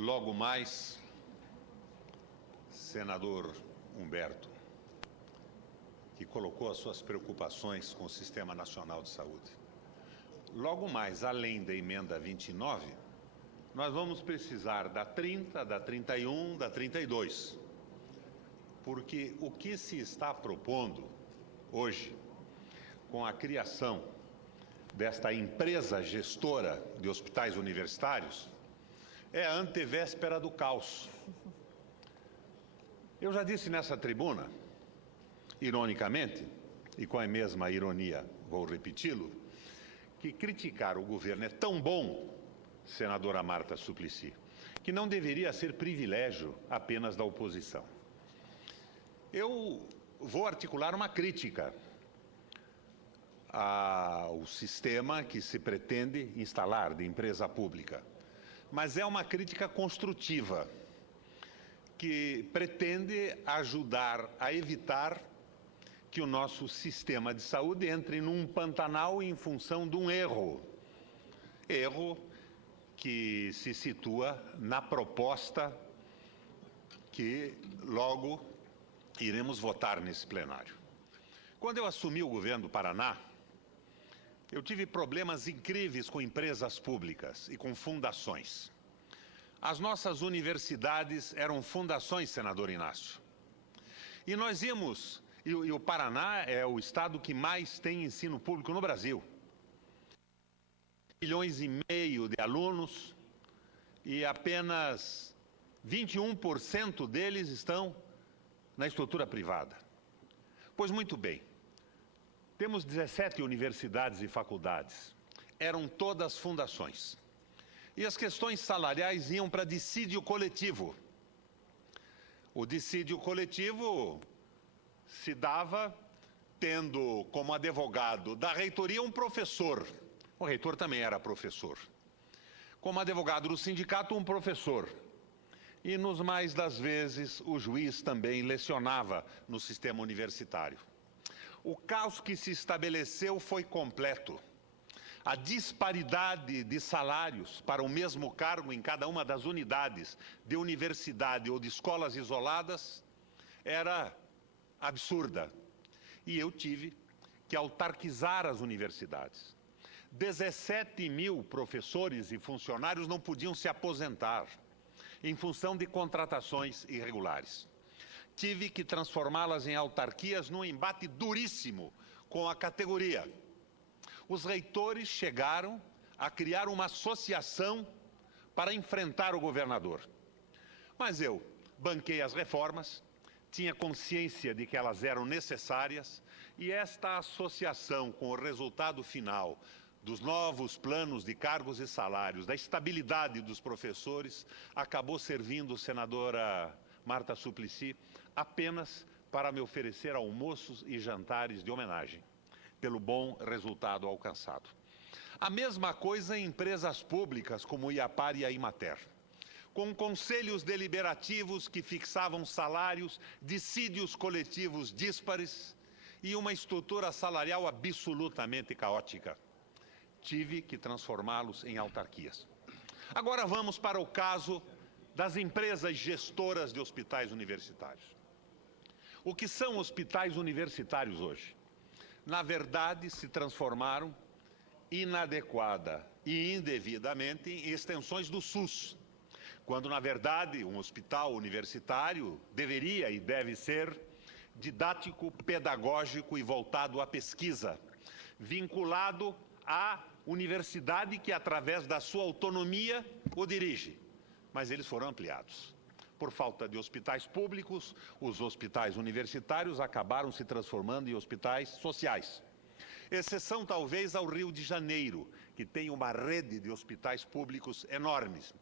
Logo mais, senador Humberto, que colocou as suas preocupações com o Sistema Nacional de Saúde. Logo mais, além da emenda 29, nós vamos precisar da 30, da 31, da 32. Porque o que se está propondo hoje, com a criação desta empresa gestora de hospitais universitários, é a antevéspera do caos. Eu já disse nessa tribuna, ironicamente, e com a mesma ironia vou repeti-lo, que criticar o governo é tão bom, senadora Marta Suplicy, que não deveria ser privilégio apenas da oposição. Eu vou articular uma crítica ao sistema que se pretende instalar de empresa pública, mas é uma crítica construtiva, que pretende ajudar a evitar que o nosso sistema de saúde entre num pantanal em função de um erro. Erro que se situa na proposta que logo iremos votar nesse plenário. Quando eu assumi o governo do Paraná, eu tive problemas incríveis com empresas públicas e com fundações. As nossas universidades eram fundações, senador Inácio. E nós íamos, e o Paraná é o estado que mais tem ensino público no Brasil. 1,5 milhões de alunos e apenas 21% deles estão na estrutura privada. Pois muito bem, temos 17 universidades e faculdades, eram todas fundações. E as questões salariais iam para dissídio coletivo. O dissídio coletivo se dava tendo como advogado da reitoria um professor. O reitor também era professor. Como advogado do sindicato, um professor. E nos mais das vezes o juiz também lecionava no sistema universitário. O caos que se estabeleceu foi completo. A disparidade de salários para o mesmo cargo em cada uma das unidades de universidade ou de escolas isoladas era absurda. E eu tive que autarquizar as universidades. 17 mil professores e funcionários não podiam se aposentar em função de contratações irregulares. Tive que transformá-las em autarquias num embate duríssimo com a categoria. Os reitores chegaram a criar uma associação para enfrentar o governador. Mas eu banquei as reformas, tinha consciência de que elas eram necessárias e esta associação com o resultado final dos novos planos de cargos e salários, da estabilidade dos professores, acabou servindo, senadora Marta Suplicy, apenas para me oferecer almoços e jantares de homenagem pelo bom resultado alcançado. A mesma coisa em empresas públicas como o IAPAR e a Imater, com conselhos deliberativos que fixavam salários, dissídios coletivos díspares e uma estrutura salarial absolutamente caótica. Tive que transformá-los em autarquias. Agora vamos para o caso das empresas gestoras de hospitais universitários. O que são hospitais universitários hoje? Na verdade, se transformaram inadequada e indevidamente em extensões do SUS, quando, na verdade, um hospital universitário deveria e deve ser didático, pedagógico e voltado à pesquisa, vinculado à universidade que, através da sua autonomia, o dirige. Mas eles foram ampliados. Por falta de hospitais públicos, os hospitais universitários acabaram se transformando em hospitais sociais. Exceção talvez ao Rio de Janeiro, que tem uma rede de hospitais públicos enormes.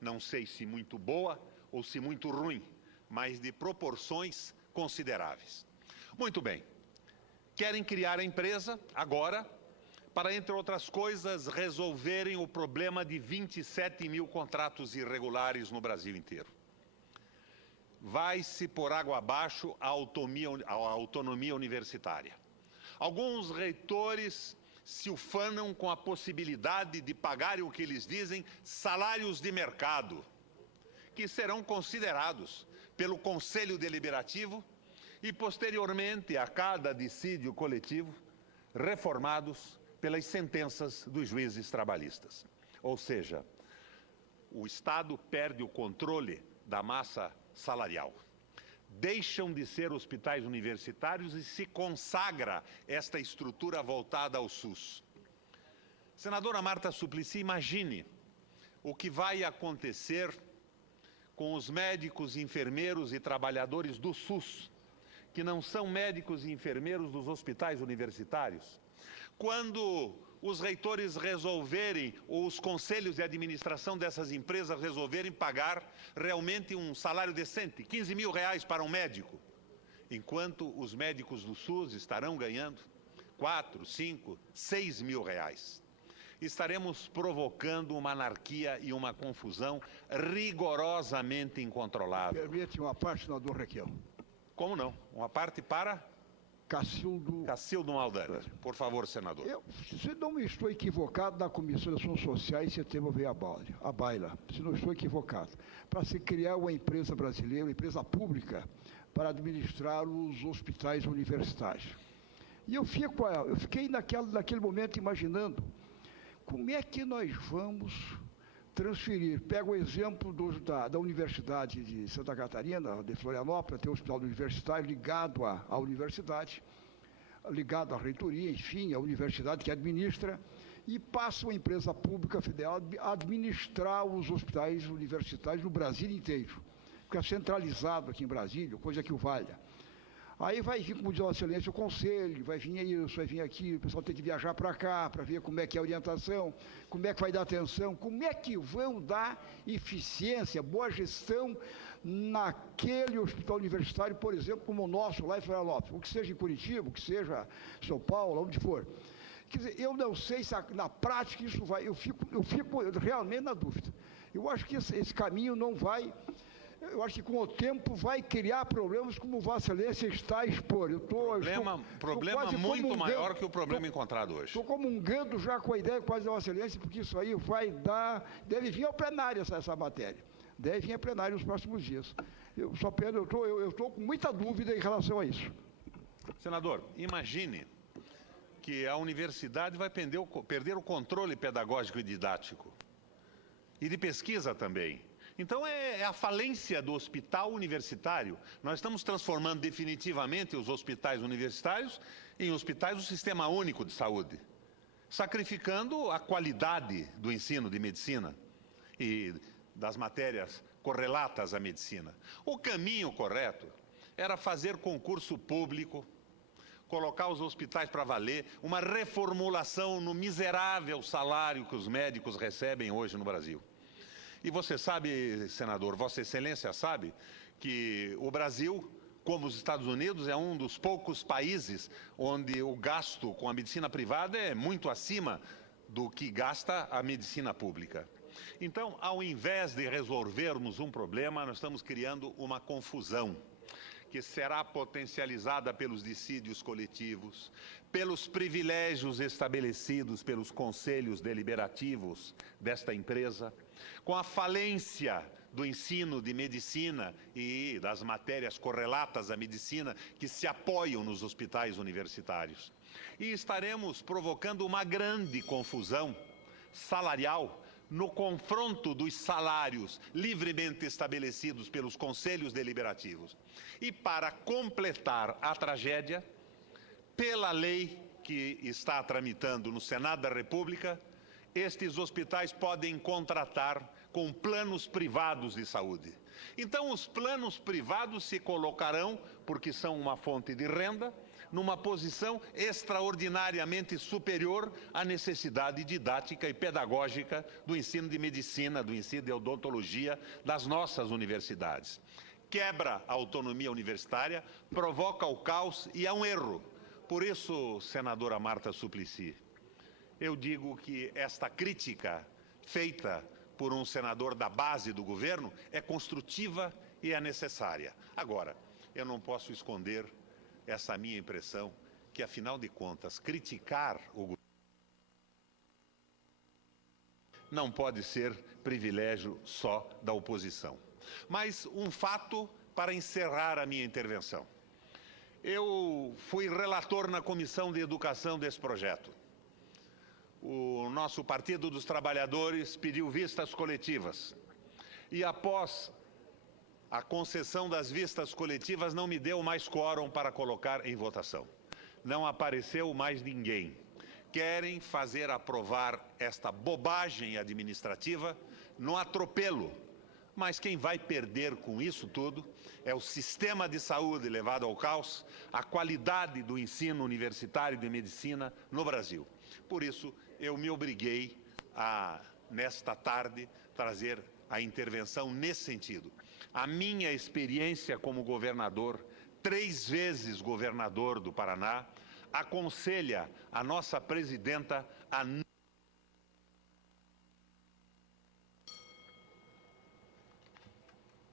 Não sei se muito boa ou se muito ruim, mas de proporções consideráveis. Muito bem. Querem criar a empresa agora para, entre outras coisas, resolverem o problema de 27 mil contratos irregulares no Brasil inteiro. Vai-se por água abaixo a autonomia universitária. Alguns reitores se ufanam com a possibilidade de pagarem o que eles dizem salários de mercado. que serão considerados pelo Conselho Deliberativo e, posteriormente, a cada dissídio coletivo, reformados pelas sentenças dos juízes trabalhistas. Ou seja, o Estado perde o controle da massa salarial. Deixam de ser hospitais universitários e se consagra esta estrutura voltada ao SUS. Senadora Marta Suplicy, imagine o que vai acontecer com os médicos, enfermeiros e trabalhadores do SUS, que não são médicos e enfermeiros dos hospitais universitários, quando os reitores resolverem, ou os conselhos de administração dessas empresas resolverem pagar realmente um salário decente, 15 mil reais para um médico, enquanto os médicos do SUS estarão ganhando 4, 5, 6 mil reais. Estaremos provocando uma anarquia e uma confusão rigorosamente incontrolável. Permite uma parte, senador Requião. Como não? Uma parte para Cacildo Maldaner. Por favor, senador. Se não estou equivocado, na Comissão de Ações Sociais, setembro veio a baila, se não estou equivocado, para se criar uma empresa brasileira, uma empresa pública, para administrar os hospitais universitários. E eu fiquei naquele momento imaginando como é que nós vamos transferir. Pega o exemplo da Universidade de Santa Catarina, de Florianópolis, tem o hospital universitário ligado à universidade, ligado à reitoria, enfim, à universidade que administra, e passa uma empresa pública federal a administrar os hospitais universitários no Brasil inteiro. Fica centralizado aqui em Brasília, coisa que o valha. Aí vai vir, como diz Vossa Excelência, o conselho, vai vir isso, vai vir aquilo, o pessoal tem que viajar para cá, para ver como é que é a orientação, como é que vai dar atenção, como é que vão dar eficiência, boa gestão naquele hospital universitário, por exemplo, como o nosso lá em Florianópolis, o que seja em Curitiba, o que seja em São Paulo, onde for. Quer dizer, eu não sei se na prática isso vai, eu fico realmente na dúvida. Eu acho que esse caminho não vai... Eu acho que com o tempo vai criar problemas como Vossa Excelência está a expor. Problema muito maior que o problema encontrado hoje. Estou comungando já com a ideia quase da Vossa Excelência, porque isso aí deve vir ao plenário essa matéria. Deve vir ao plenário nos próximos dias. Eu estou com muita dúvida em relação a isso. Senador, imagine que a universidade vai perder o controle pedagógico e didático. E de pesquisa também. Então é a falência do hospital universitário. Nós estamos transformando definitivamente os hospitais universitários em hospitais do Sistema Único de Saúde, sacrificando a qualidade do ensino de medicina e das matérias correlatas à medicina. O caminho correto era fazer concurso público, colocar os hospitais para valer, uma reformulação no miserável salário que os médicos recebem hoje no Brasil. E você sabe, senador, Vossa Excelência sabe que o Brasil, como os Estados Unidos, é um dos poucos países onde o gasto com a medicina privada é muito acima do que gasta a medicina pública. Então, ao invés de resolvermos um problema, nós estamos criando uma confusão que será potencializada pelos dissídios coletivos, pelos privilégios estabelecidos pelos conselhos deliberativos desta empresa, com a falência do ensino de medicina e das matérias correlatas à medicina que se apoiam nos hospitais universitários. E estaremos provocando uma grande confusão salarial no confronto dos salários livremente estabelecidos pelos conselhos deliberativos. E para completar a tragédia, pela lei que está tramitando no Senado da República, estes hospitais podem contratar com planos privados de saúde. Então, os planos privados se colocarão, porque são uma fonte de renda, numa posição extraordinariamente superior à necessidade didática e pedagógica do ensino de medicina, do ensino de odontologia das nossas universidades. Quebra a autonomia universitária, provoca o caos e é um erro. Por isso, senadora Marta Suplicy, eu digo que esta crítica feita por um senador da base do governo é construtiva e é necessária. Agora, eu não posso esconder essa minha impressão que, afinal de contas, criticar o governo não pode ser privilégio só da oposição. Mas um fato para encerrar a minha intervenção. Eu fui relator na Comissão de Educação desse projeto. O nosso Partido dos Trabalhadores pediu vistas coletivas. E após a concessão das vistas coletivas, não me deu mais quórum para colocar em votação. Não apareceu mais ninguém. Querem fazer aprovar esta bobagem administrativa no atropelo. Mas quem vai perder com isso tudo é o sistema de saúde levado ao caos, a qualidade do ensino universitário de medicina no Brasil. Por isso, eu me obriguei a, nesta tarde, trazer a intervenção nesse sentido. A minha experiência como governador, 3 vezes governador do Paraná, aconselha a nossa presidenta a